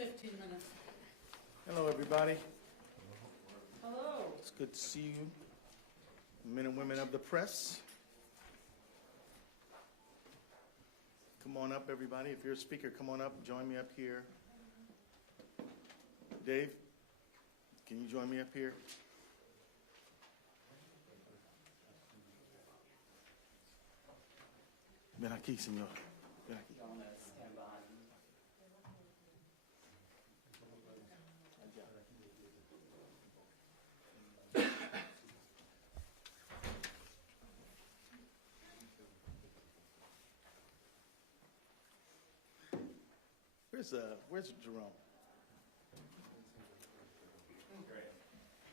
15 minutes. Hello, everybody. Hello. It's good to see you, men and women of the press. Come on up, everybody. If you're a speaker, come on up. Join me up here. Dave, can you join me up here? Ven aquí, señor. Ven aquí. Where's Jerome?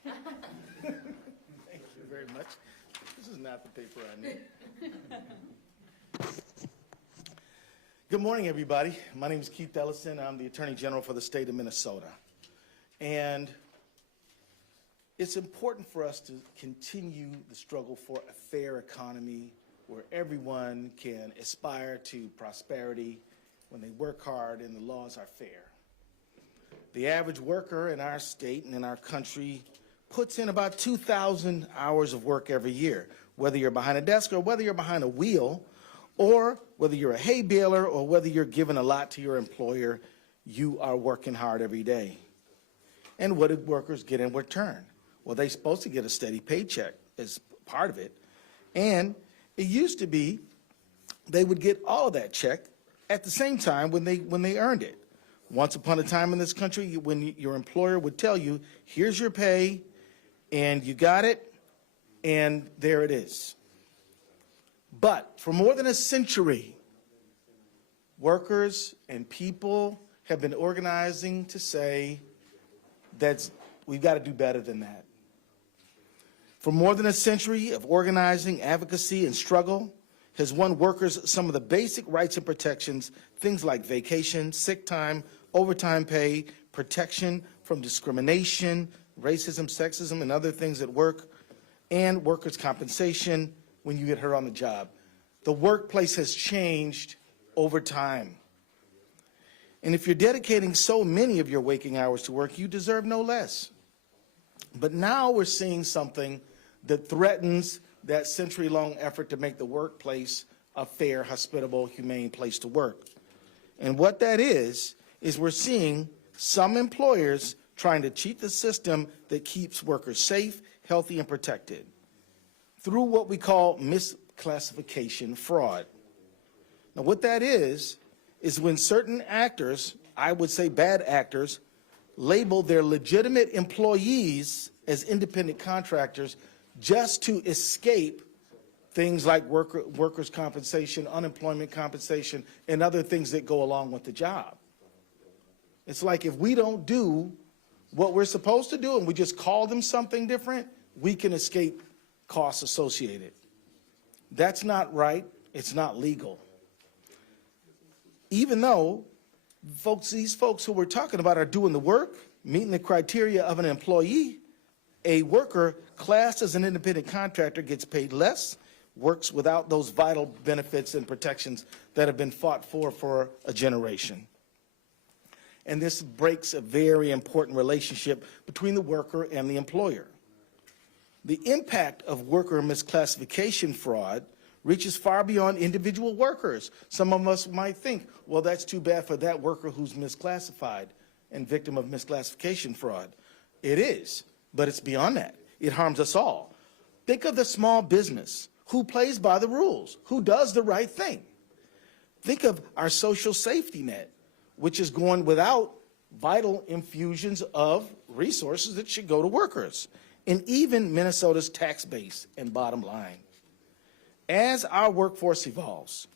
Thank you very much. This is not the paper I need. Good morning, everybody. My name is Keith Ellison. I'm the Attorney General for the state of Minnesota. And it's important for us to continue the struggle for a fair economy where everyone can aspire to prosperity when they work hard and the laws are fair. The average worker in our state and in our country puts in about 2,000 hours of work every year, whether you're behind a desk or whether you're behind a wheel, or whether you're a hay baler or whether you're giving a lot to your employer, you are working hard every day. And what do workers get in return? Well, they're supposed to get a steady paycheck as part of it. And it used to be they would get all of that check at the same time when they earned it. Once upon a time in this country, when your employer would tell you, here's your pay, and you got it, and there it is. But for more than a century, workers and people have been organizing to say that we've got to do better than that. For more than a century of organizing, advocacy, and struggle has won workers some of the basic rights and protections, things like vacation, sick time, overtime pay, protection from discrimination, racism, sexism, and other things at work, and workers' compensation when you get hurt on the job. The workplace has changed over time. And if you're dedicating so many of your waking hours to work, you deserve no less. But now we're seeing something that threatens that century-long effort to make the workplace a fair, hospitable, humane place to work. And what that is we're seeing some employers trying to cheat the system that keeps workers safe, healthy, and protected through what we call misclassification fraud. Now, what that is when certain actors, I would say bad actors, label their legitimate employees as independent contractors just to escape things like workers' compensation, unemployment compensation, and other things that go along with the job. It's like if we don't do what we're supposed to do and we just call them something different, we can escape costs associated. That's not right. It's not legal. Even though these folks who we're talking about are doing the work, meeting the criteria of an employee, a worker classed as an independent contractor gets paid less, works without those vital benefits and protections that have been fought for a generation. And this breaks a very important relationship between the worker and the employer. The impact of worker misclassification fraud reaches far beyond individual workers. Some of us might think, well, that's too bad for that worker who's misclassified and victim of misclassification fraud. It is, but it's beyond that. It harms us all. Think of the small business who plays by the rules, who does the right thing. Think of our social safety net, which is going without vital infusions of resources that should go to workers, and even Minnesota's tax base and bottom line. As our workforce evolves,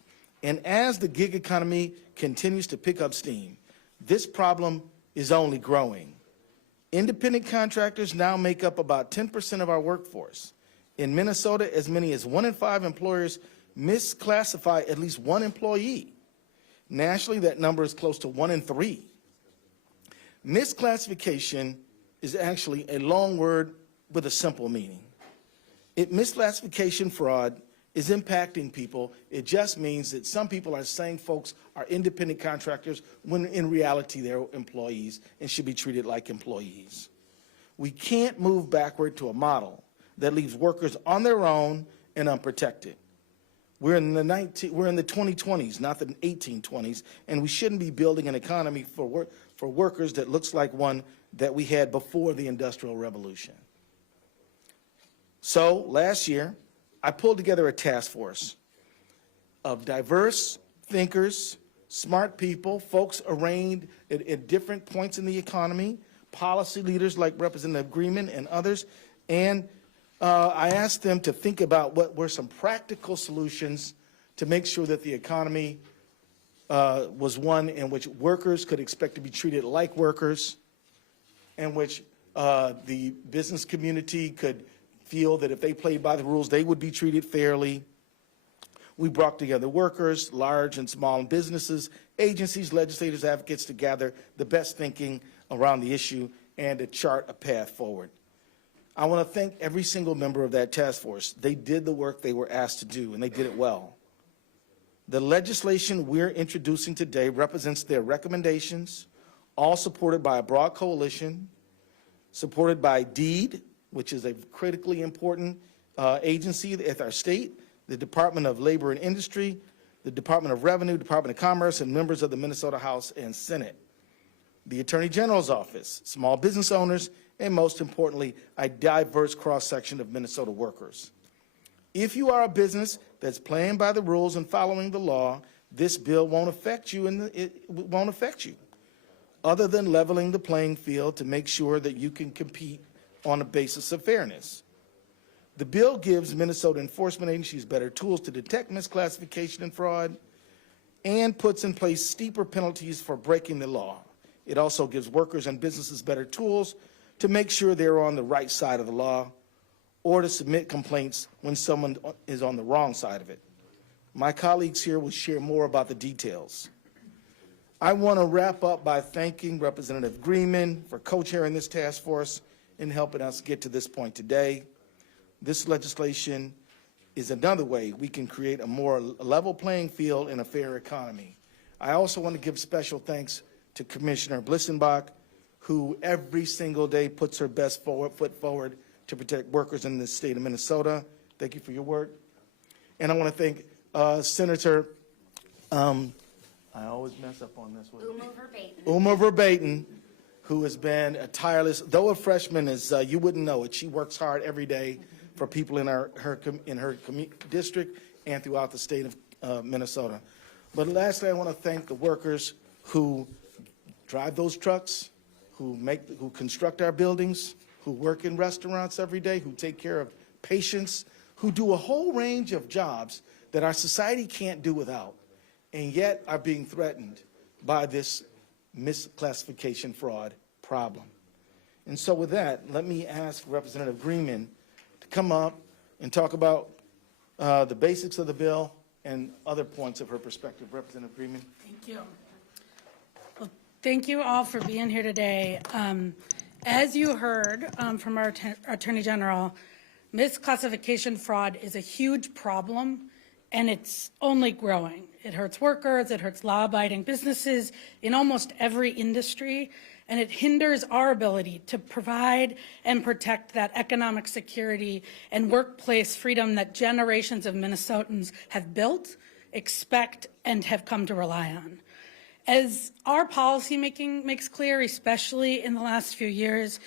and as the gig economy continues to pick up steam, this problem is only growing. Independent contractors now make up about 10% of our workforce. In Minnesota, as many as 1 in 5 employers misclassify at least one employee. Nationally, that number is close to 1 in 3. Misclassification is actually a long word with a simple meaning. Misclassification fraud is impacting people. It just means that some people are saying folks are independent contractors when in reality they're employees and should be treated like employees. We can't move backward to a model that leaves workers on their own and unprotected. We're in the 2020s, not the 1820s, and we shouldn't be building an economy for workers that looks like one that we had before the Industrial Revolution. So last year, I pulled together a task force of diverse thinkers, smart people, folks arraigned at different points in the economy, policy leaders like Representative Greenman and others, and I asked them to think about what were some practical solutions to make sure that the economy was one in which workers could expect to be treated like workers, in which the business community could feel that if they played by the rules, they would be treated fairly. We brought together workers, large and small businesses, agencies, legislators, advocates to gather the best thinking around the issue and to chart a path forward. I want to thank every single member of that task force. They did the work they were asked to do, and they did it well. The legislation we're introducing today represents their recommendations, all supported by a broad coalition, supported by DEED, which is a critically important agency at our state, the Department of Labor and Industry, the Department of Revenue, Department of Commerce, and members of the Minnesota House and Senate, the Attorney General's office, small business owners, and most importantly, a diverse cross-section of Minnesota workers. If you are a business that's playing by the rules and following the law, this bill won't affect you, and it won't affect you, other than leveling the playing field to make sure that you can compete on a basis of fairness. The bill gives Minnesota enforcement agencies better tools to detect misclassification and fraud and puts in place steeper penalties for breaking the law. It also gives workers and businesses better tools to make sure they're on the right side of the law or to submit complaints when someone is on the wrong side of it. My colleagues here will share more about the details. I want to wrap up by thanking Representative Greenman for co-chairing this task force and helping us get to this point today. This legislation is another way we can create a more level playing field and a fair economy. I also want to give special thanks to Commissioner Blissenbach, who every single day puts her best foot forward to protect workers in the state of Minnesota. Thank you for your work. And I want to thank Senator, I always mess up on this one. Uma Verbaeten, who has been a tireless, though a freshman, is you wouldn't know it. She works hard every day for people in her district and throughout the state of Minnesota. But lastly, I want to thank the workers who drive those trucks, who construct our buildings, who work in restaurants every day, who take care of patients, who do a whole range of jobs that our society can't do without, and yet are being threatened by this misclassification fraud problem. And so with that, let me ask Representative Greenman to come up and talk about the basics of the bill and other points of her perspective. Representative Greenman. Thank you. Well, thank you all for being here today. As you heard from our Attorney General, misclassification fraud is a huge problem, and it's only growing. It hurts workers, it hurts law-abiding businesses in almost every industry, and it hinders our ability to provide and protect that economic security and workplace freedom that generations of Minnesotans have built, expect, and have come to rely on. As our policymaking makes clear, especially in the last few years,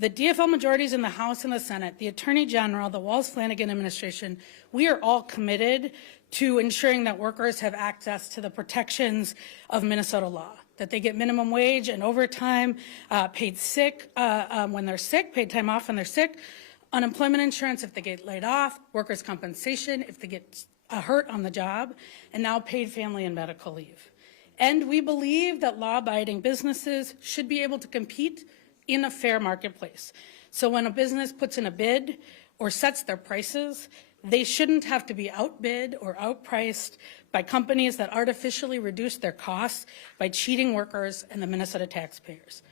the DFL majorities in the House and the Senate, the Attorney General, the Walz-Flanagan administration, we are all committed to ensuring that workers have access to the protections of Minnesota law, that they get minimum wage and overtime, paid sick when they're sick, paid time off when they're sick, unemployment insurance if they get laid off, workers' compensation if they get hurt on the job, and now paid family and medical leave. And we believe that law-abiding businesses should be able to compete in a fair marketplace. So when a business puts in a bid or sets their prices, they shouldn't have to be outbid or outpriced by companies that artificially reduce their costs by cheating workers and the Minnesota taxpayers.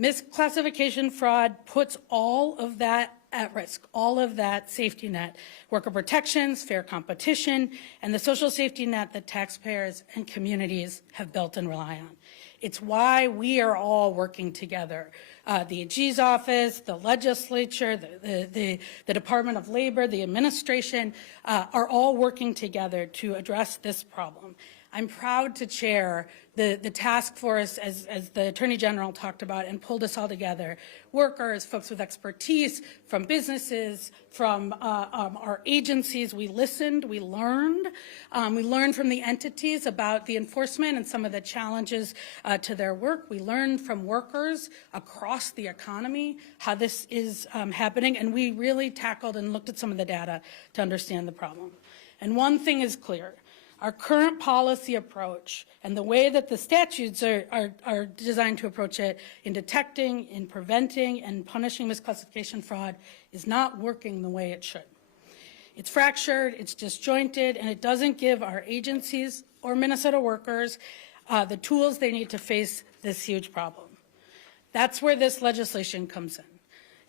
Misclassification fraud puts all of that at risk, all of that safety net, worker protections, fair competition, and the social safety net that taxpayers and communities have built and rely on. It's why we are all working together. The AG's office, the legislature, the Department of Labor, the administration are all working together to address this problem. I'm proud to chair the task force, as the Attorney General talked about, and pulled us all together. Workers, folks with expertise, from businesses, from our agencies. We listened, we learned. We learned from the entities about the enforcement and some of the challenges to their work. We learned from workers across the economy how this is happening, and we really tackled and looked at some of the data to understand the problem. And one thing is clear. Our current policy approach and the way that the statutes are designed to approach it in detecting, in preventing, and punishing misclassification fraud is not working the way it should. It's fractured, it's disjointed, and it doesn't give our agencies or Minnesota workers the tools they need to face this huge problem. That's where this legislation comes in.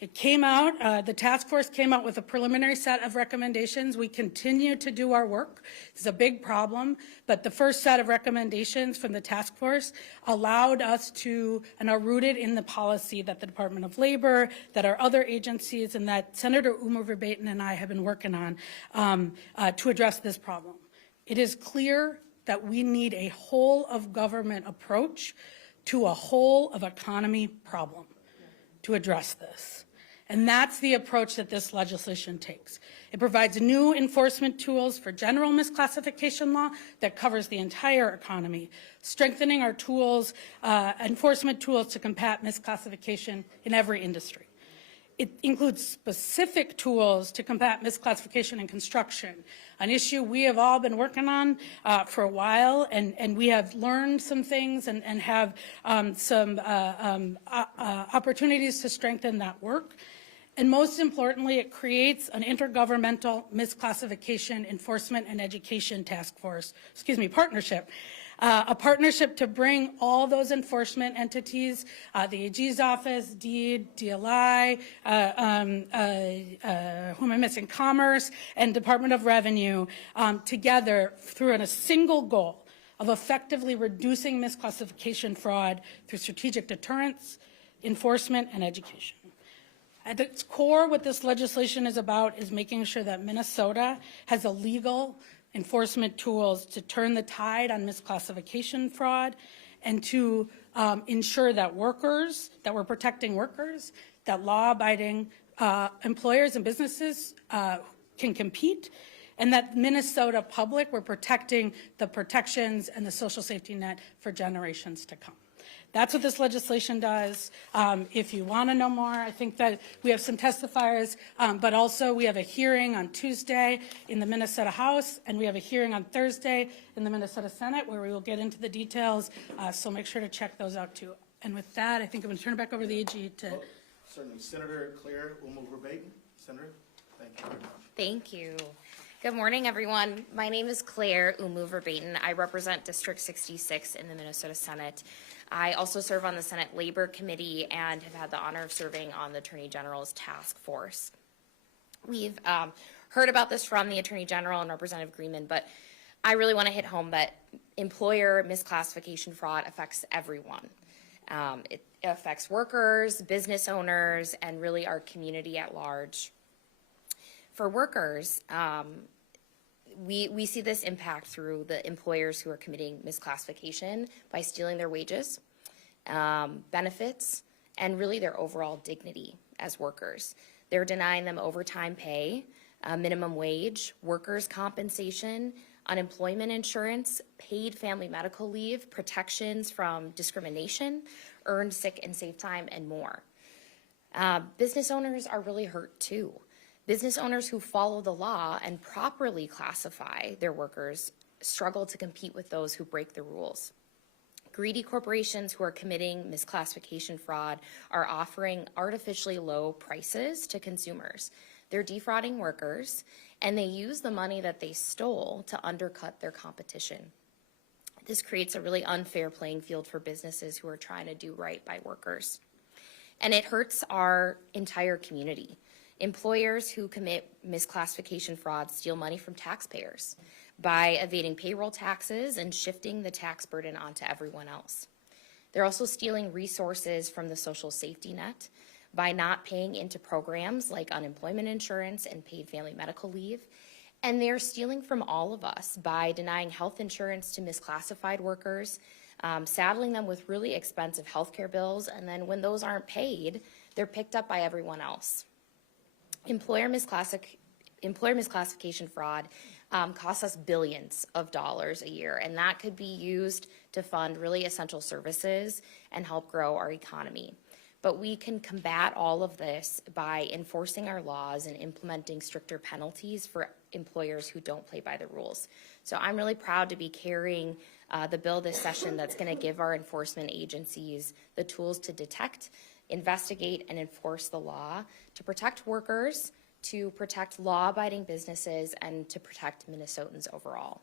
It came out, the task force came out with a preliminary set of recommendations. We continue to do our work. It's a big problem, but the first set of recommendations from the task force allowed us to, and are rooted in the policy that the Department of Labor, that our other agencies, and that Senator Umer Verbaeten and I have been working on to address this problem. It is clear that we need a whole of government approach to a whole of economy problem to address this. And that's the approach that this legislation takes. It provides new enforcement tools for general misclassification law that covers the entire economy, strengthening our tools, enforcement tools to combat misclassification in every industry. It includes specific tools to combat misclassification in construction, an issue we have all been working on for a while, and we have learned some things and have some opportunities to strengthen that work. And most importantly, it creates an intergovernmental misclassification enforcement and education task force, partnership. A partnership to bring all those enforcement entities, the AG's office, DEED, DLI, who am I missing, Commerce, and Department of Revenue together through a single goal of effectively reducing misclassification fraud through strategic deterrence, enforcement, and education. At its core, what this legislation is about is making sure that Minnesota has the legal enforcement tools to turn the tide on misclassification fraud and to ensure that we're protecting workers, that law-abiding employers and businesses can compete, and that Minnesota public, we're protecting the protections and the social safety net for generations to come. That's what this legislation does. If you want to know more, I think that we have some testifiers, but also we have a hearing on Tuesday in the Minnesota House, and we have a hearing on Thursday in the Minnesota Senate where we will get into the details, so make sure to check those out too. And with that, I think I'm going to turn it back over to the AG to... Certainly. Senator Claire Umer Verbaeten. Senator, thank you very much. Thank you. Good morning, everyone. My name is Claire Umu Verbaeten. I represent District 66 in the Minnesota Senate. I also serve on the Senate Labor Committee and have had the honor of serving on the Attorney General's task force. We've heard about this from the Attorney General and Representative Greenman, but I really want to hit home that employer misclassification fraud affects everyone. It affects workers, business owners, and really our community at large. For workers, we see this impact through the employers who are committing misclassification by stealing their wages, benefits, and really their overall dignity as workers. They're denying them overtime pay, minimum wage, workers' compensation, unemployment insurance, paid family medical leave, protections from discrimination, earned sick and safe time, and more. Business owners are really hurt too. Business owners who follow the law and properly classify their workers struggle to compete with those who break the rules. Greedy corporations who are committing misclassification fraud are offering artificially low prices to consumers. They're defrauding workers, and they use the money that they stole to undercut their competition. This creates a really unfair playing field for businesses who are trying to do right by workers. And it hurts our entire community. Employers who commit misclassification fraud steal money from taxpayers by evading payroll taxes and shifting the tax burden onto everyone else. They're also stealing resources from the social safety net by not paying into programs like unemployment insurance and paid family medical leave. And they're stealing from all of us by denying health insurance to misclassified workers, saddling them with really expensive healthcare bills, and then when those aren't paid, they're picked up by everyone else. Employer misclassification fraud costs us billions of dollars a year, and that could be used to fund really essential services and help grow our economy. But we can combat all of this by enforcing our laws and implementing stricter penalties for employers who don't play by the rules. So I'm really proud to be carrying the bill this session that's going to give our enforcement agencies the tools to detect, investigate, and enforce the law to protect workers, to protect law-abiding businesses, and to protect Minnesotans overall.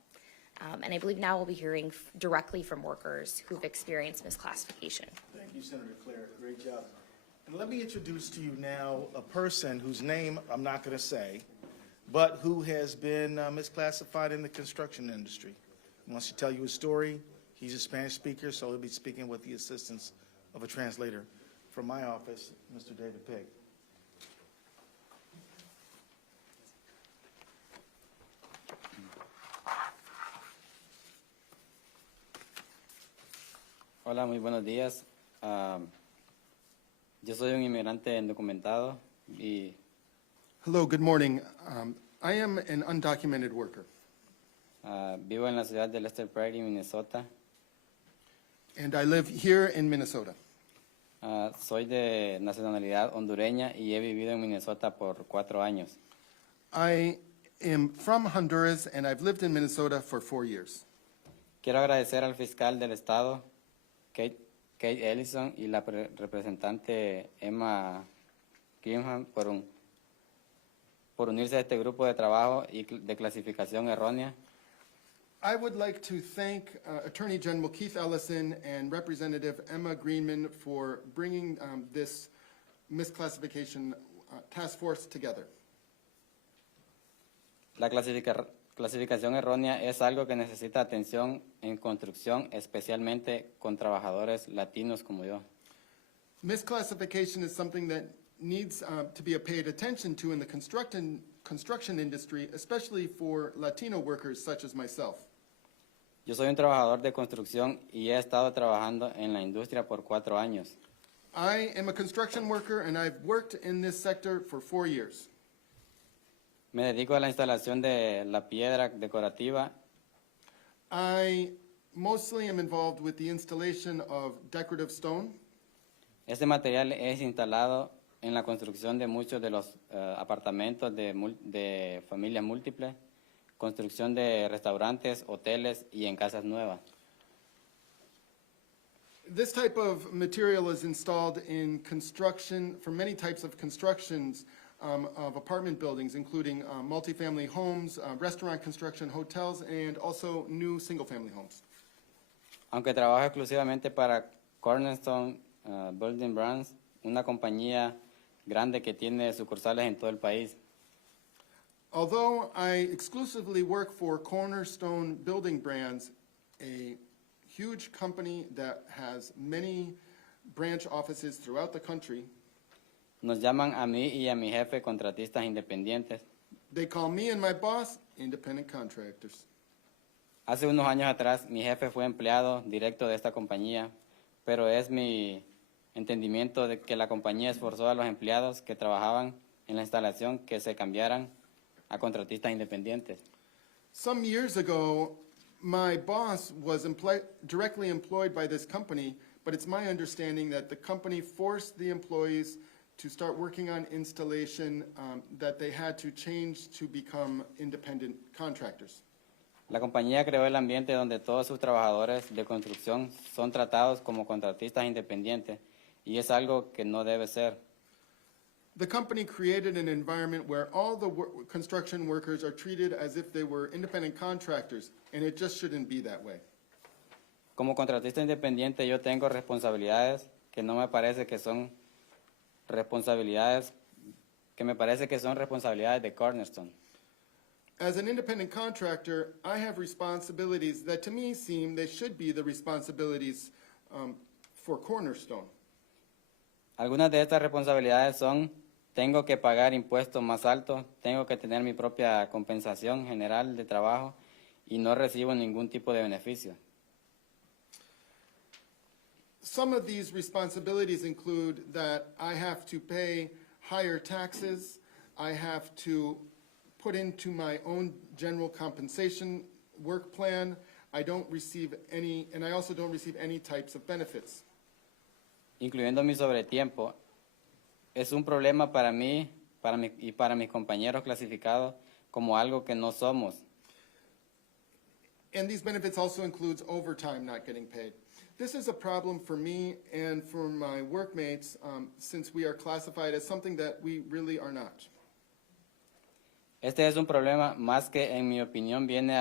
And I believe now we'll be hearing directly from workers who've experienced misclassification. Thank you, Senator Claire. Great job. And let me introduce to you now a person whose name I'm not going to say, but who has been misclassified in the construction industry. He wants to tell you his story. He's a Spanish speaker, so he'll be speaking with the assistance of a translator. From my office, Mr. David Pig. Hola, muy buenos días. Yo soy un inmigrante indocumentado y Hello, good morning. I am an undocumented worker, vivo en la ciudad de Lester Prairie, Minnesota. and I live here in Minnesota. Soy de nacionalidad hondureña y he vivido en Minnesota por 4 años. I am from Honduras, and I've lived in Minnesota for 4 years. Quiero agradecer al fiscal del estado, Keith Ellison, y la representante Emma Kimham por unirse a este grupo de trabajo y de clasificación errónea. I would like to thank Attorney General Keith Ellison and Representative Emma Greenman for bringing this misclassification task force together. La clasificación errónea es algo que necesita atención en construcción, especialmente con trabajadores latinos como yo. Misclassification is something that needs to be paid attention to in the construction industry, especially for Latino workers such as myself. Yo soy un trabajador de construcción y he estado trabajando en la industria por 4 años. I am a construction worker, and I've worked in this sector for 4 years. Me dedico a la instalación de la piedra decorativa I mostly am involved with the installation of decorative stone. Este material es instalado en la construcción de muchos de los apartamentos de familias múltiples, construcción de restaurantes, hoteles y en casas nuevas. This type of material is installed in construction for many types of constructions of apartment buildings, including multifamily homes, restaurant construction, hotels, and also new single-family homes. Aunque trabajo exclusivamente para Cornerstone Building Brands, una compañía grande que tiene sucursales en todo el país. Although I exclusively work for Cornerstone Building Brands, a huge company that has many branch offices throughout the country, Nos llaman a mí y a mi jefe contratistas independientes. they call me and my boss independent contractors. Hace unos años atrás, mi jefe fue empleado directo de esta compañía, pero es mi entendimiento de que la compañía esforzó a los empleados que trabajaban en la instalación que se cambiaran a contratistas independientes. Some years ago, my boss was directly employed by this company, but it's my understanding that the company forced the employees to start working on installation, that they had to change to become independent contractors. La compañía creó el ambiente donde todos sus trabajadores de construcción son tratados como contratistas independientes y es algo que no debe ser. The company created an environment where all the construction workers are treated as if they were independent contractors, and it just shouldn't be that way. Como contratista independiente yo tengo responsabilidades que no me parece que son responsabilidades que me parece que son responsabilidades de Cornerstone. As an independent contractor, I have responsibilities that to me seem they should be the responsibilities for Cornerstone. Algunas de estas responsabilidades son, tengo que pagar impuestos más altos, tengo que tener mi propia compensación general de trabajo y no recibo ningún tipo de beneficio. Some of these responsibilities include that I have to pay higher taxes, I have to put into my own general compensation work plan, I don't receive any, and I also don't receive any types of benefits. Incluyendo mi sobretiempo, es un problema para mí y para mis compañeros clasificados como algo que no somos. And these benefits also includes overtime not getting paid. This is a problem for me and for my workmates since we are classified as something that we really are not. Este es un problema más que en mi opinión viene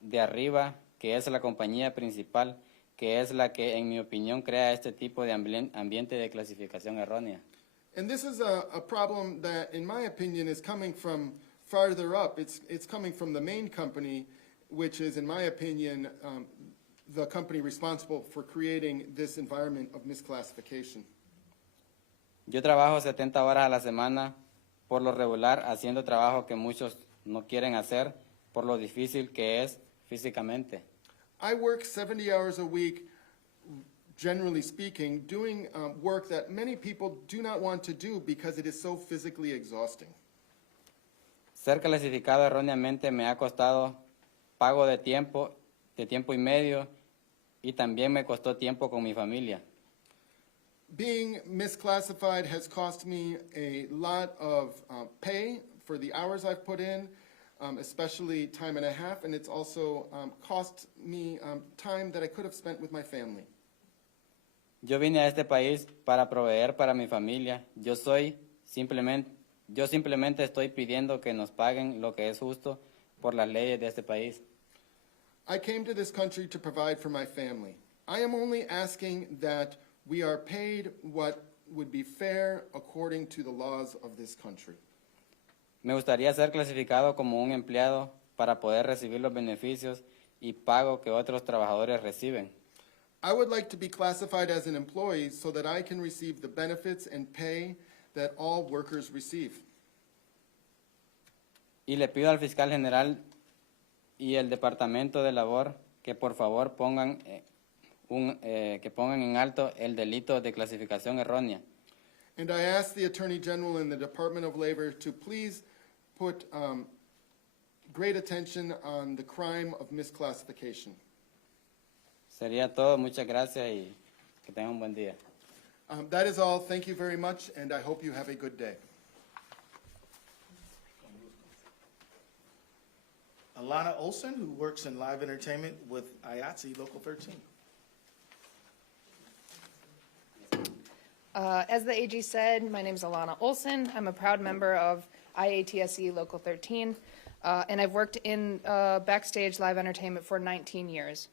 de arriba, que es la compañía principal, que es la que en mi opinión crea este tipo de ambiente de clasificación errónea. And this is a problem that, in my opinion, is coming from farther up. It's coming from the main company, which is, in my opinion, the company responsible for creating this environment of misclassification. Yo trabajo 70 horas a la semana, por lo regular haciendo trabajo que muchos no quieren hacer, por lo difícil que es físicamente. I work 70 hours a week, generally speaking, doing work that many people do not want to do because it is so physically exhausting. Ser clasificado erróneamente me ha costado pago de tiempo y medio, y también me costó tiempo con mi familia. Being misclassified has cost me a lot of pay for the hours I've put in, especially time and a half, and it's also cost me time that I could have spent with my family. Yo vine a este país para proveer para mi familia. Yo simplemente estoy pidiendo que nos paguen lo que es justo por las leyes de este país. I came to this country to provide for my family. I am only asking that we are paid what would be fair according to the laws of this country. Me gustaría ser clasificado como un empleado para poder recibir los beneficios y pago que otros trabajadores reciben. I would like to be classified as an employee so that I can receive the benefits and pay that all workers receive. Y le pido al fiscal general y el Departamento de Labor que por favor pongan en alto el delito de clasificación errónea. And I ask the Attorney General and the Department of Labor to please put great attention on the crime of misclassification. Sería todo. Muchas gracias y que tengan un buen día. That is all. Thank you very much, and I hope you have a good day. Alana Olson, who works in live entertainment with IATSE Local 13. As the AG said, my name is Alana Olson. I'm a proud member of IATSE Local 13, and I've worked in backstage live entertainment for 19 years.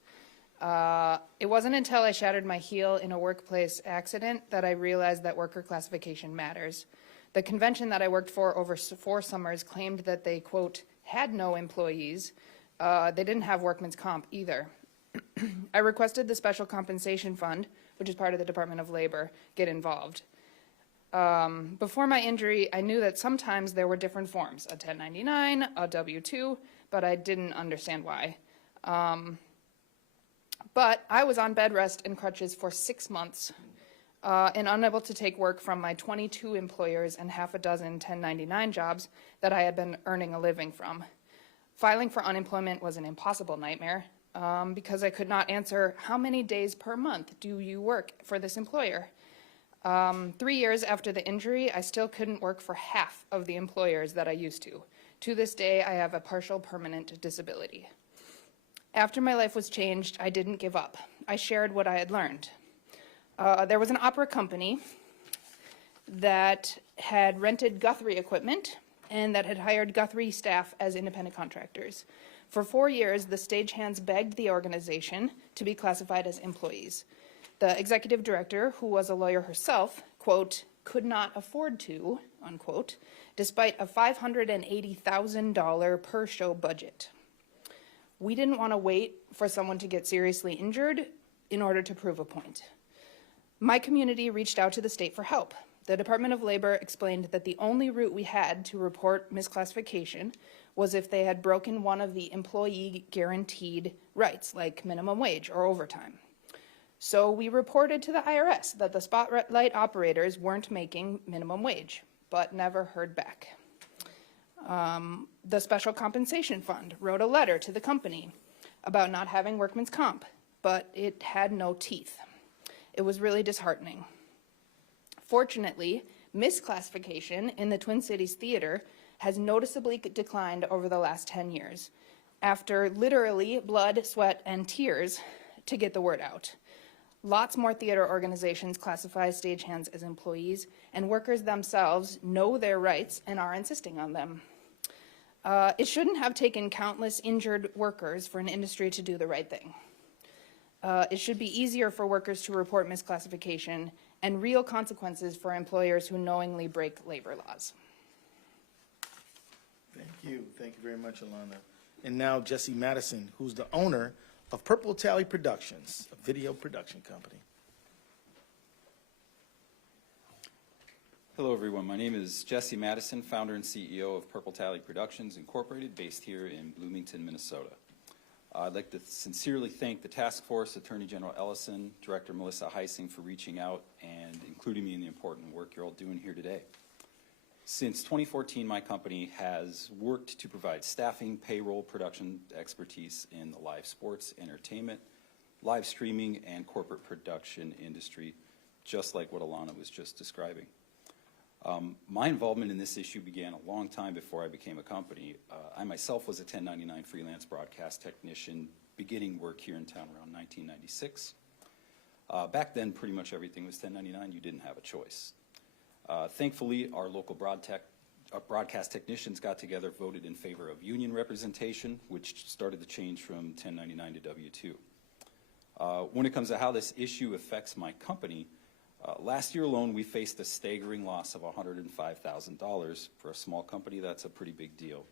It wasn't until I shattered my heel in a workplace accident that I realized that worker classification matters. The convention that I worked for over 4 summers claimed that they, quote, had no employees. They didn't have workman's comp either. I requested the Special Compensation Fund, which is part of the Department of Labor, get involved. Before my injury, I knew that sometimes there were different forms, a 1099, a W-2, but I didn't understand why. But I was on bed rest and crutches for 6 months and unable to take work from my 22 employers and half a dozen 1099 jobs that I had been earning a living from. Filing for unemployment was an impossible nightmare because I could not answer how many days per month do you work for this employer. 3 years after the injury, I still couldn't work for half of the employers that I used to. To this day, I have a partial permanent disability. After my life was changed, I didn't give up. I shared what I had learned. There was an opera company that had rented Guthrie equipment and that had hired Guthrie staff as independent contractors. For 4 years, the stagehands begged the organization to be classified as employees. The executive director, who was a lawyer herself, quote, could not afford to, unquote, despite a $580,000 per show budget. We didn't want to wait for someone to get seriously injured in order to prove a point. My community reached out to the state for help. The Department of Labor explained that the only route we had to report misclassification was if they had broken one of the employee guaranteed rights, like minimum wage or overtime. So we reported to the IRS that the spotlight operators weren't making minimum wage, but never heard back. The Special Compensation Fund wrote a letter to the company about not having workman's comp, but it had no teeth. It was really disheartening. Fortunately, misclassification in the Twin Cities theater has noticeably declined over the last 10 years, after literally blood, sweat, and tears to get the word out. Lots more theater organizations classify stagehands as employees, and workers themselves know their rights and are insisting on them. It shouldn't have taken countless injured workers for an industry to do the right thing. It should be easier for workers to report misclassification and real consequences for employers who knowingly break labor laws. Thank you. Thank you very much, Alana. And now Jesse Madison, who's the owner of Purple Tally Productions, a video production company. Hello, everyone. My name is Jesse Madison, founder and CEO of Purple Tally Productions, Incorporated, based here in Bloomington, Minnesota. I'd like to sincerely thank the task force, Attorney General Ellison, Director Melissa Heising for reaching out and including me in the important work you're all doing here today. Since 2014, my company has worked to provide staffing, payroll, production expertise in the live sports, entertainment, live streaming, and corporate production industry, just like what Alana was just describing. My involvement in this issue began a long time before I became a company. I myself was a 1099 freelance broadcast technician, beginning work here in town around 1996. Back then, pretty much everything was 1099. You didn't have a choice. Thankfully, our local broadcast technicians got together, voted in favor of union representation, which started the change from 1099 to W-2. When it comes to how this issue affects my company, last year alone, we faced a staggering loss of $105,000. For a small company, that's a pretty big deal.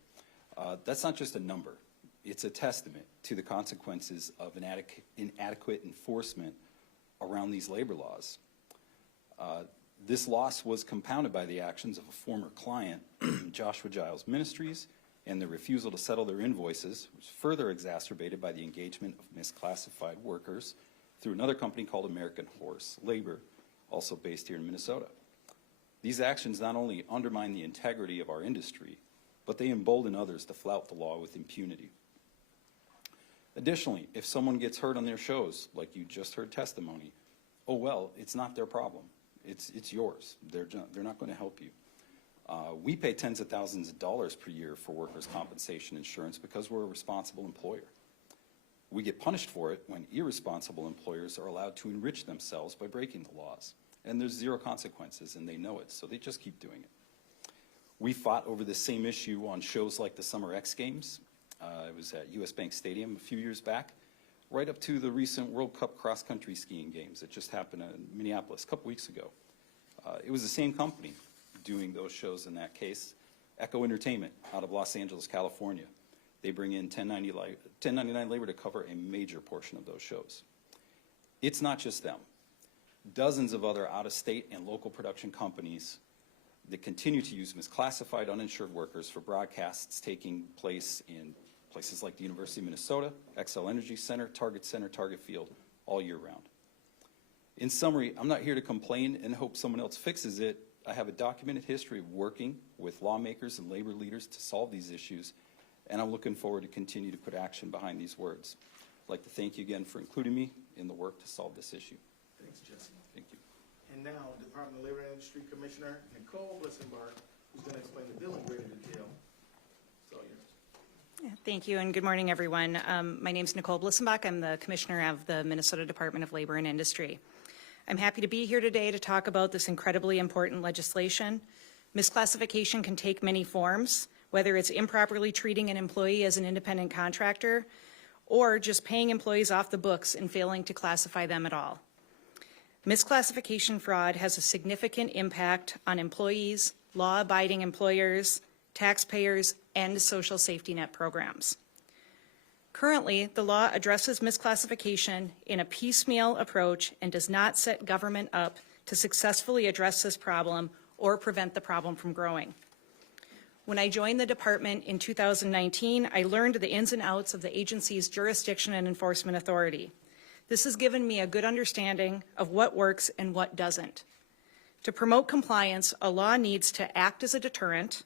That's not just a number. It's a testament to the consequences of inadequate enforcement around these labor laws. This loss was compounded by the actions of a former client, Joshua Giles Ministries, and the refusal to settle their invoices was further exacerbated by the engagement of misclassified workers through another company called American Horse Labor, also based here in Minnesota. These actions not only undermine the integrity of our industry, but they embolden others to flout the law with impunity. Additionally, if someone gets hurt on their shows, like you just heard testimony, oh well, it's not their problem. It's yours. They're not going to help you. We pay tens of thousands of dollars per year for workers' compensation insurance because we're a responsible employer. We get punished for it when irresponsible employers are allowed to enrich themselves by breaking the laws. And there's zero consequences, and they know it, so they just keep doing it. We fought over this same issue on shows like the Summer X Games. It was at US Bank Stadium a few years back, right up to the recent World Cup cross-country skiing games that just happened in Minneapolis a couple weeks ago. It was the same company doing those shows in that case, Echo Entertainment out of Los Angeles, California. They bring in 1099 labor to cover a major portion of those shows. It's not just them. Dozens of other out-of-state and local production companies that continue to use misclassified uninsured workers for broadcasts taking place in places like the University of Minnesota, XL Energy Center, Target Field, all year round. In summary, I'm not here to complain and hope someone else fixes it. I have a documented history of working with lawmakers and labor leaders to solve these issues, and I'm looking forward to continue to put action behind these words. I'd like to thank you again for including me in the work to solve this issue. Thanks, Jesse. Thank you. And now, Department of Labor and Industry Commissioner Nicole Blissenbach, who's going to explain the bill in greater detail. So, Yeah, thank you, and good morning, everyone. My name is Nicole Blissenbach. I'm the Commissioner of the Minnesota Department of Labor and Industry. I'm happy to be here today to talk about this incredibly important legislation. Misclassification can take many forms, whether it's improperly treating an employee as an independent contractor or just paying employees off the books and failing to classify them at all. Misclassification fraud has a significant impact on employees, law-abiding employers, taxpayers, and social safety net programs. Currently, the law addresses misclassification in a piecemeal approach and does not set government up to successfully address this problem or prevent the problem from growing. When I joined the department in 2019, I learned the ins and outs of the agency's jurisdiction and enforcement authority. This has given me a good understanding of what works and what doesn't. To promote compliance, a law needs to act as a deterrent,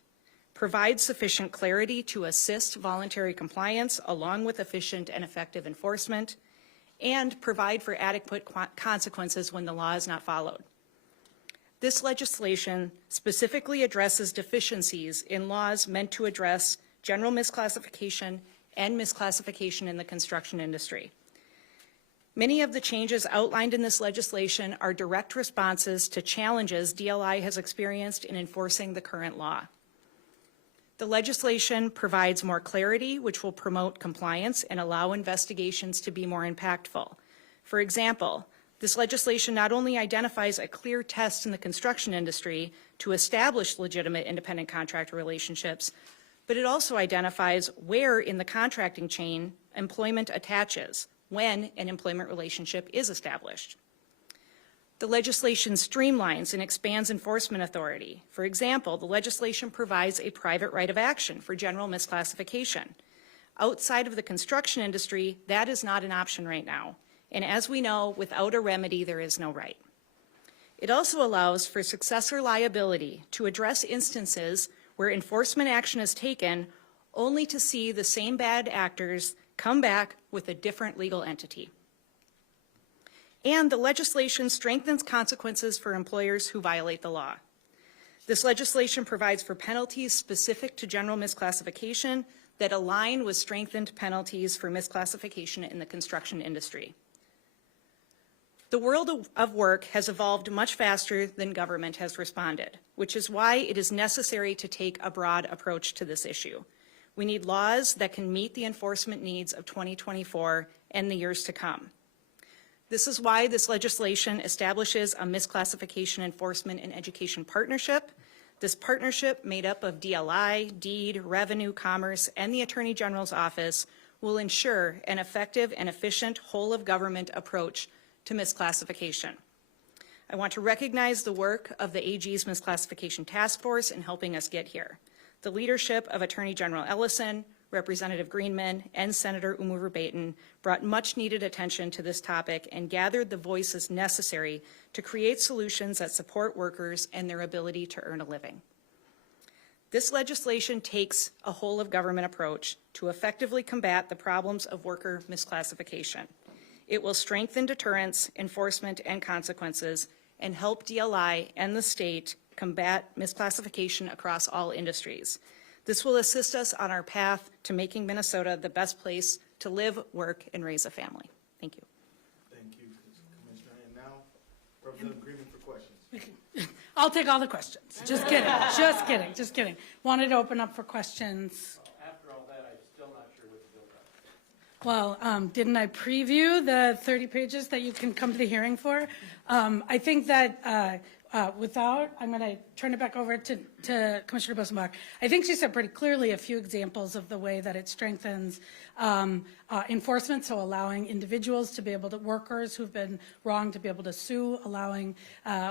provide sufficient clarity to assist voluntary compliance along with efficient and effective enforcement, and provide for adequate consequences when the law is not followed. This legislation specifically addresses deficiencies in laws meant to address general misclassification and misclassification in the construction industry. Many of the changes outlined in this legislation are direct responses to challenges DLI has experienced in enforcing the current law. The legislation provides more clarity, which will promote compliance and allow investigations to be more impactful. For example, this legislation not only identifies a clear test in the construction industry to establish legitimate independent contractor relationships, but it also identifies where in the contracting chain employment attaches when an employment relationship is established. The legislation streamlines and expands enforcement authority. For example, the legislation provides a private right of action for general misclassification. Outside of the construction industry, that is not an option right now. And as we know, without a remedy, there is no right. It also allows for successor liability to address instances where enforcement action is taken only to see the same bad actors come back with a different legal entity. And the legislation strengthens consequences for employers who violate the law. This legislation provides for penalties specific to general misclassification that align with strengthened penalties for misclassification in the construction industry. The world of work has evolved much faster than government has responded, which is why it is necessary to take a broad approach to this issue. We need laws that can meet the enforcement needs of 2024 and the years to come. This is why this legislation establishes a misclassification enforcement and education partnership. This partnership, made up of DLI, DEED, Revenue, Commerce, and the Attorney General's office, will ensure an effective and efficient whole-of-government approach to misclassification. I want to recognize the work of the AG's Misclassification Task Force in helping us get here. The leadership of Attorney General Ellison, Representative Greenman, and Senator Umuru-Baton brought much-needed attention to this topic and gathered the voices necessary to create solutions that support workers and their ability to earn a living. This legislation takes a whole-of-government approach to effectively combat the problems of worker misclassification. It will strengthen deterrence, enforcement, and consequences, and help DLI and the state combat misclassification across all industries. This will assist us on our path to making Minnesota the best place to live, work, and raise a family. Thank you. Thank you, Commissioner. And now, Representative Greenman for questions. I'll take all the questions. Just kidding, just kidding, just kidding. Wanted to open up for questions. After all that, I'm still not sure what the bill does. Well, didn't I preview the 30 pages that you can come to the hearing for? I think that I'm going to turn it back over to Commissioner Bosenbach. I think she said pretty clearly a few examples of the way that it strengthens enforcement, so allowing individuals to be able to, workers who've been wronged to be able to sue, allowing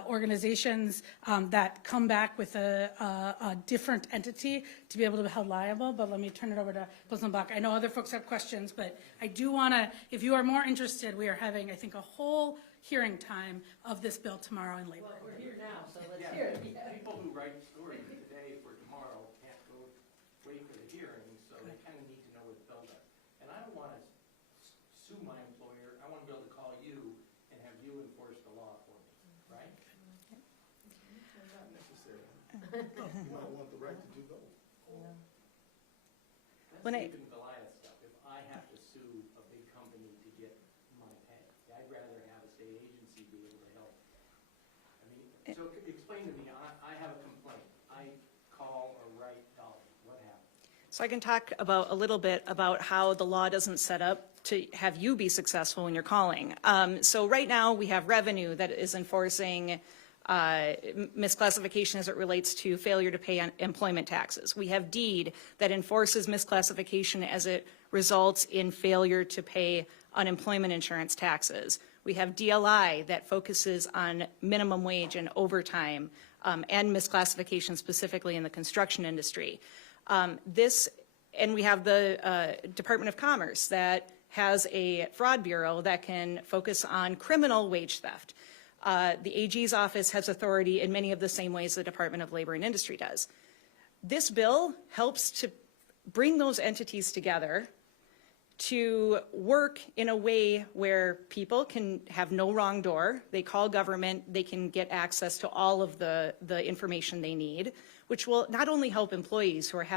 organizations that come back with a different entity to be able to be held liable. But let me turn it over to Bosenbach. I know other folks have questions, but I do want to, if you are more interested, we are having, I think, a whole hearing time of this bill tomorrow in labor. Well, we're here now, so let's hear it. People who write stories today for tomorrow can't go wait for the hearing, so they kind of need to know what the bill does. And I don't want to sue my employer. I want to be able to call you and have you enforce the law for me, right? Not necessarily. You might want the right to do both. When I- That's even Goliath stuff. If I have to sue a big company to get my pay, I'd rather have a state agency be able to help. I mean, so explain to me, I have a complaint. I call or write Dolly. What happens? So I can talk about a little bit about how the law doesn't set up to have you be successful when you're calling. So right now we have revenue that is enforcing misclassification as it relates to failure to pay employment taxes. We have deed that enforces misclassification as it results in failure to pay unemployment insurance taxes. We have DLI that focuses on minimum wage and overtime and misclassification specifically in the construction industry. And we have the Department of Commerce that has a fraud bureau that can focus on criminal wage theft. The AG's office has authority in many of the same ways the Department of Labor and Industry does. This bill helps to bring those entities together to work in a way where people can have no wrong door. They call government, they can get access to all of the information they need, which will not only help employees who are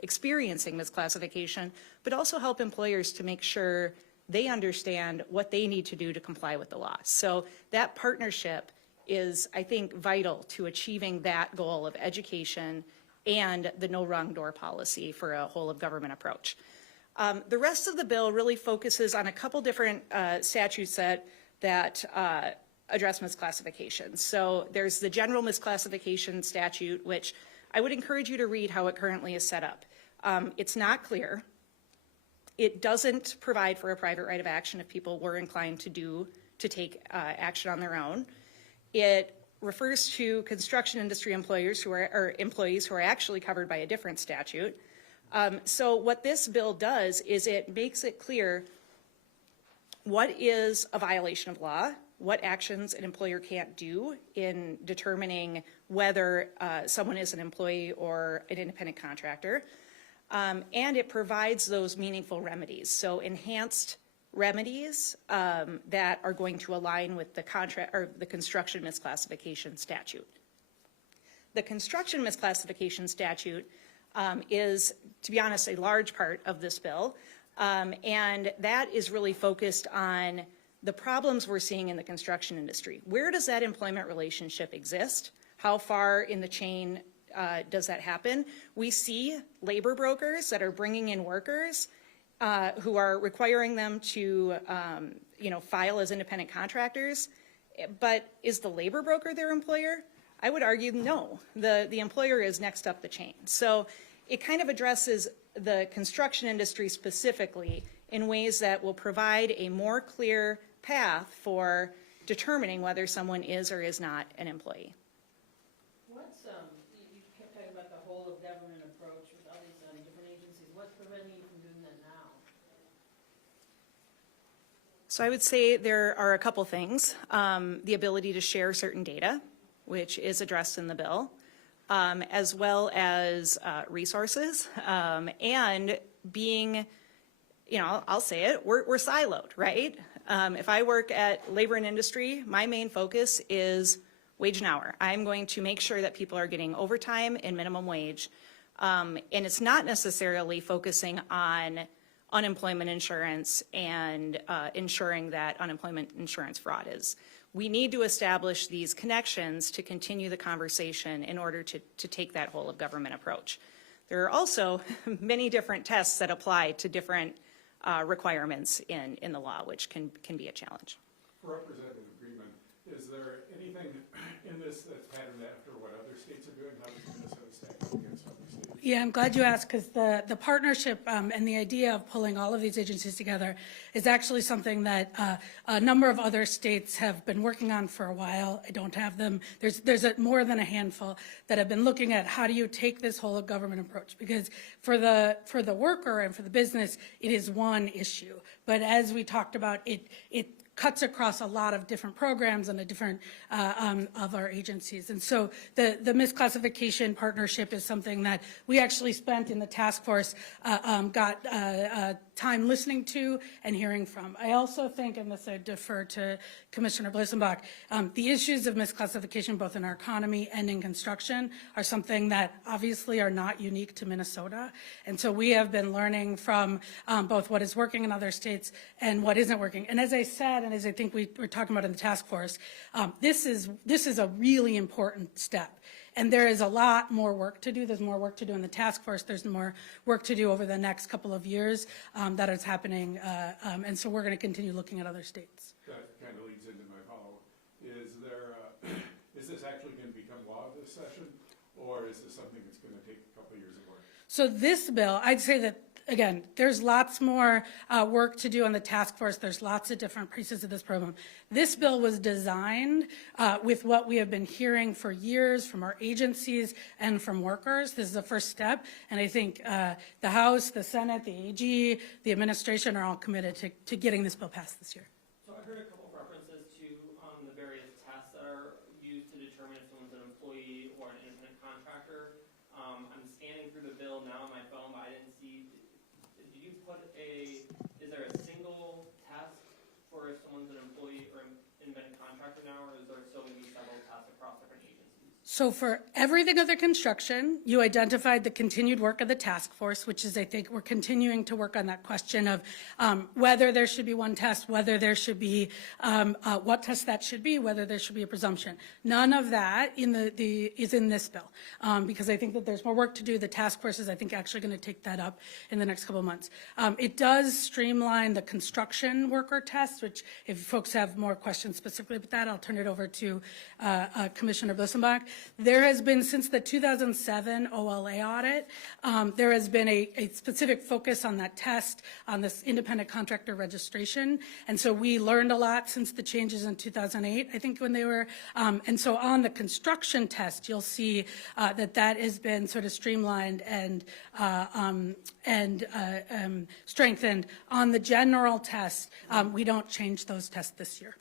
experiencing misclassification, but also help employers to make sure they understand what they need to do to comply with the law. So that partnership is, I think, vital to achieving that goal of education and the no wrong door policy for a whole of government approach. The rest of the bill really focuses on a couple different statutes that address misclassification. So there's the general misclassification statute, which I would encourage you to read how it currently is set up. It's not clear. It doesn't provide for a private right of action if people were inclined to take action on their own. It refers to construction industry employees who are actually covered by a different statute. So what this bill does is it makes it clear what is a violation of law, what actions an employer can't do in determining whether someone is an employee or an independent contractor. And it provides those meaningful remedies. So enhanced remedies that are going to align with the construction misclassification statute. The construction misclassification statute is, to be honest, a large part of this bill. And that is really focused on the problems we're seeing in the construction industry. Where does that employment relationship exist? How far in the chain does that happen? We see labor brokers that are bringing in workers who are requiring them to, file as independent contractors. But is the labor broker their employer? I would argue no. The employer is next up the chain. So it kind of addresses the construction industry specifically in ways that will provide a more clear path for determining whether someone is or is not an employee. You kept talking about the whole of government approach with all these different agencies. What's preventing you from doing that now? So I would say there are a couple things. The ability to share certain data, which is addressed in the bill, as well as resources, and being, I'll say it, we're siloed, right? If I work at labor and industry, my main focus is wage and hour. I'm going to make sure that people are getting overtime and minimum wage. And it's not necessarily focusing on unemployment insurance and ensuring that unemployment insurance fraud is. We need to establish these connections to continue the conversation in order to take that whole of government approach. There are also many different tests that apply to different requirements in the law, which can be a challenge. For representative agreement, is there anything in this that's patterned after what other states are doing? How does Minnesota stack up against other states? Yeah, I'm glad you asked, because the partnership and the idea of pulling all of these agencies together is actually something that a number of other states have been working on for a while. I don't have them. There's more than a handful that have been looking at how do you take this whole of government approach, because for the worker and for the business, it is one issue. But as we talked about, it cuts across a lot of different programs and the different of our agencies. And so the misclassification partnership is something that we actually spent in the task force, got time listening to and hearing from. I also think, and this I defer to Commissioner Blissenbach, the issues of misclassification both in our economy and in construction are something that obviously are not unique to Minnesota. And so we have been learning from both what is working in other states and what isn't working. And as I said, and as I think we were talking about in the task force, this is a really important step. And there is a lot more work to do. There's more work to do in the task force. There's more work to do over the next couple of years that is happening. And so we're going to continue looking at other states. That kind of leads into my follow-up. Is this actually going to become law this session, or is this something that's going to take a couple of years of work? So this bill, I'd say that, again, there's lots more work to do on the task force. There's lots of different pieces of this program. This bill was designed with what we have been hearing for years from our agencies and from workers. This is a first step, and I think the House, the Senate, the AG, the administration are all committed to getting this bill passed this year. So I heard a couple of references to the various tests that are used to determine if someone's an employee or an independent contractor. I'm scanning through the bill now on my phone, but I didn't see, did you put is there a single test for if someone's an employee or an independent contractor now, or is there still going to be several tests across different agencies? So for everything other construction, you identified the continued work of the task force, which is, I think, we're continuing to work on that question of whether there should be one test, whether there should be, what test that should be, whether there should be a presumption. None of that is in this bill, because I think that there's more work to do. The task force is, I think, actually going to take that up in the next couple of months. It does streamline the construction worker test, which if folks have more questions specifically about that, I'll turn it over to Commissioner Blissenbach. There has been, since the 2007 OLA audit, there has been a specific focus on that test, on this independent contractor registration. And so we learned a lot since the changes in 2008, I think, when they were. And so on the construction test, you'll see that has been sort of streamlined and strengthened. On the general test, we don't change those tests this year.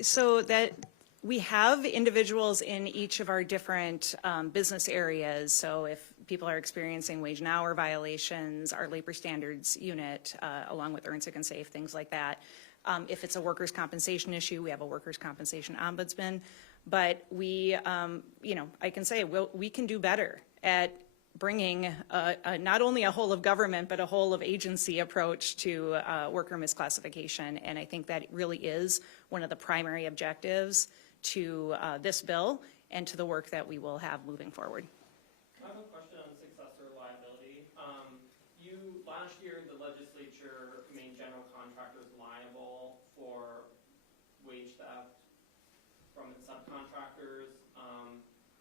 So that we have individuals in each of our different business areas. So if people are experiencing wage and hour violations, our labor standards unit, along with Earn Sick and Safe, things like that. If it's a workers' compensation issue, we have a workers' compensation ombudsman. But we, I can say we can do better at bringing not only a whole of government, but a whole of agency approach to worker misclassification. And I think that really is one of the primary objectives to this bill and to the work that we will have moving forward. I have a question on successor liability. Last year, the legislature made general contractors liable for wage theft from its subcontractors.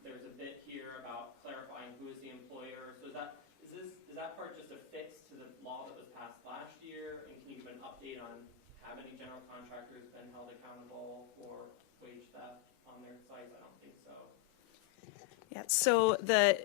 There's a bit here about clarifying who is the employer. So is that part just a fix to the law that was passed last year? And can you give an update on have any general contractors been held accountable for wage theft on their sites? I don't think so. Yeah, so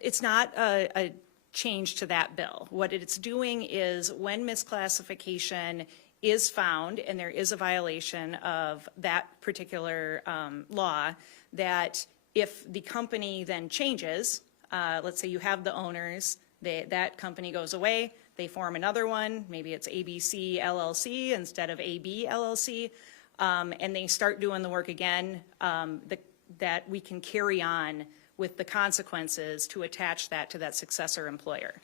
it's not a change to that bill. What it's doing is when misclassification is found and there is a violation of that particular law, that if the company then changes, let's say you have the owners, that company goes away, they form another one, maybe it's ABC LLC instead of AB LLC, and they start doing the work again, that we can carry on with the consequences to attach that to that successor employer.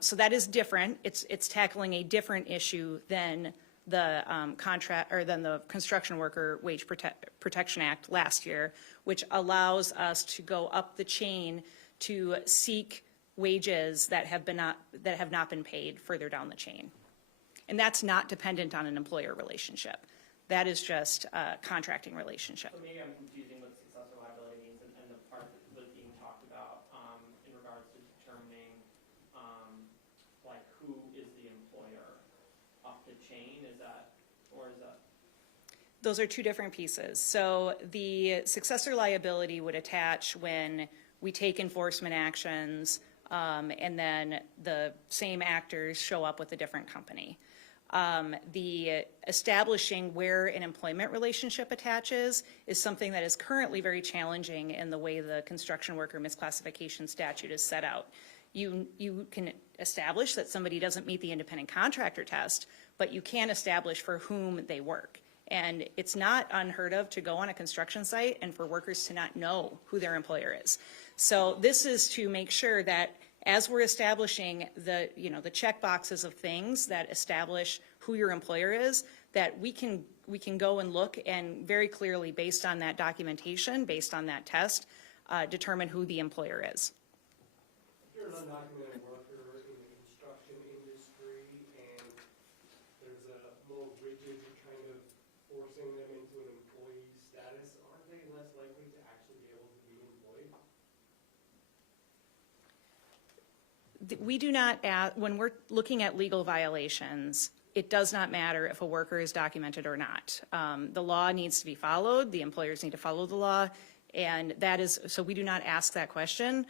So that is different. It's tackling a different issue than the contract or than the Construction Worker Wage Protection Act last year, which allows us to go up the chain to seek wages that have not been paid further down the chain. And that's not dependent on an employer relationship. That is just a contracting relationship. So maybe I'm confusing what successor liability means and the part that was being talked about in regards to determining like who is the employer up the chain. Is that? Those are two different pieces. So the successor liability would attach when we take enforcement actions and then the same actors show up with a different company. The establishing where an employment relationship attaches is something that is currently very challenging in the way the construction worker misclassification statute is set out. You can establish that somebody doesn't meet the independent contractor test, but you can't establish for whom they work. And it's not unheard of to go on a construction site and for workers to not know who their employer is. So this is to make sure that as we're establishing the, the check boxes of things that establish who your employer is, that we can go and look and very clearly, based on that documentation, based on that test, determine who the employer is. If you're an undocumented worker in the construction industry and there's a more rigid kind of forcing them into an employee status, aren't they less likely to actually be able to be employed? We do not, when we're looking at legal violations, it does not matter if a worker is documented or not. The law needs to be followed, the employers need to follow the law, and that is, so we do not ask that question.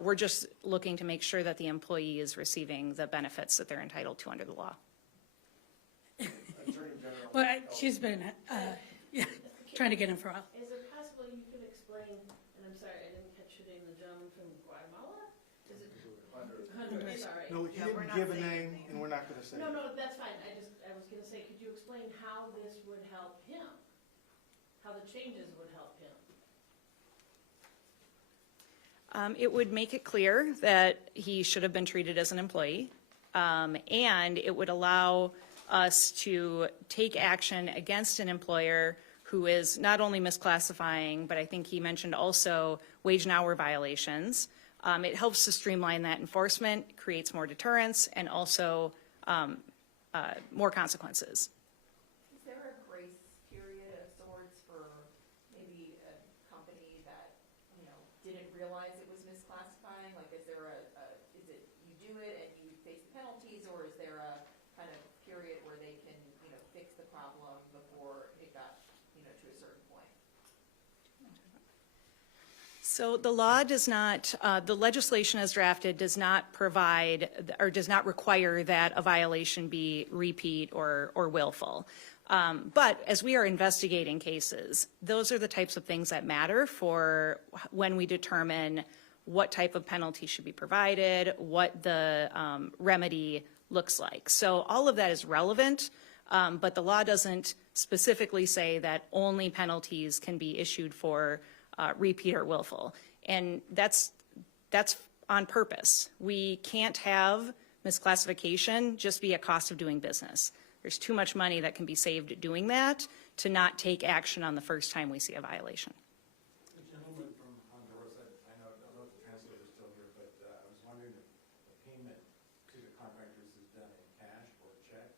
We're just looking to make sure that the employee is receiving the benefits that they're entitled to under the law. Well, she's been trying to get in for a while. Is it possible you could explain, and I'm sorry, I didn't catch your name, the gentleman from Guatemala? Is it? Honduras, sorry. No, he didn't give a name, and we're not going to say it. No, that's fine. I was gonna say, could you explain how this would help him? How the changes would help him? It would make it clear that he should have been treated as an employee, and it would allow us to take action against an employer who is not only misclassifying, but I think he mentioned also wage and hour violations. It helps to streamline that enforcement, creates more deterrence, and also more consequences. Is there a grace period of sorts for maybe a company that, didn't realize it was misclassifying? Like, is there is it you do it and you face the penalties, or is there a kind of period where they can, fix the problem before it got, to a certain point? So the law does not, the legislation as drafted does not provide or does not require that a violation be repeat or willful. But as we are investigating cases, those are the types of things that matter for when we determine what type of penalty should be provided, what the remedy looks like. So all of that is relevant, but the law doesn't specifically say that only penalties can be issued for repeat or willful. And that's on purpose. We can't have misclassification just be a cost of doing business. There's too much money that can be saved doing that to not take action on the first time we see a violation. The gentleman from Honduras, I don't know if the translator is still here, but I was wondering if the payment to the contractors is done in cash or check.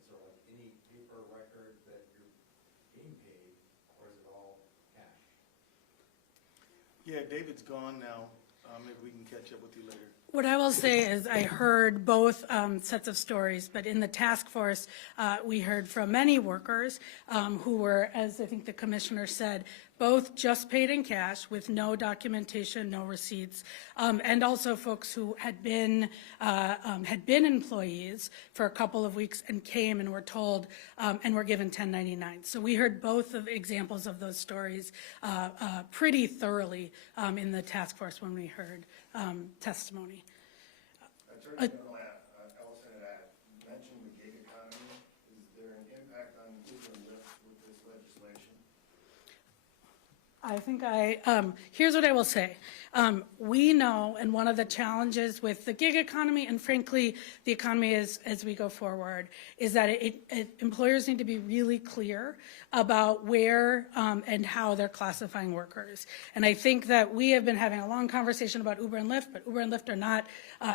Is there like any paper record that you're being paid, or is it all cash? Yeah, David's gone now. Maybe we can catch up with you later. What I will say is I heard both sets of stories, but in the task force, we heard from many workers who were, as I think the commissioner said, both just paid in cash with no documentation, no receipts, and also folks who had been employees for a couple of weeks and came and were told and were given 1099. So we heard both of examples of those stories pretty thoroughly in the task force when we heard testimony. Attorney General Ellison had mentioned the gig economy. Is there an impact on Uber and Lyft with this legislation? I think here's what I will say. We know, and one of the challenges with the gig economy, and frankly, the economy as we go forward, is that employers need to be really clear about where and how they're classifying workers. And I think that we have been having a long conversation about Uber and Lyft, but Uber and Lyft are not,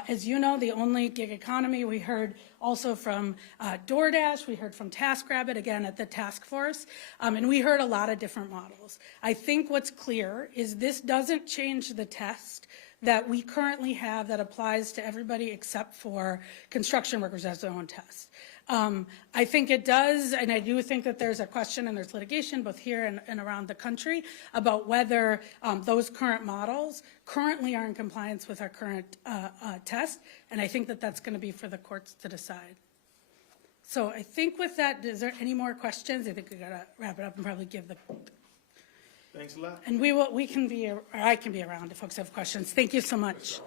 as you know, the only gig economy. We heard also from DoorDash, we heard from TaskRabbit, again, at the task force, and we heard a lot of different models. I think what's clear is this doesn't change the test that we currently have that applies to everybody except for construction workers as their own test. I think it does, and I do think that there's a question and there's litigation both here and around the country about whether those current models currently are in compliance with our current test, and I think that that's going to be for the courts to decide. So I think with that, is there any more questions? I think we got to wrap it up and probably give the... Thanks a lot. And I can be around if folks have questions. Thank you so much.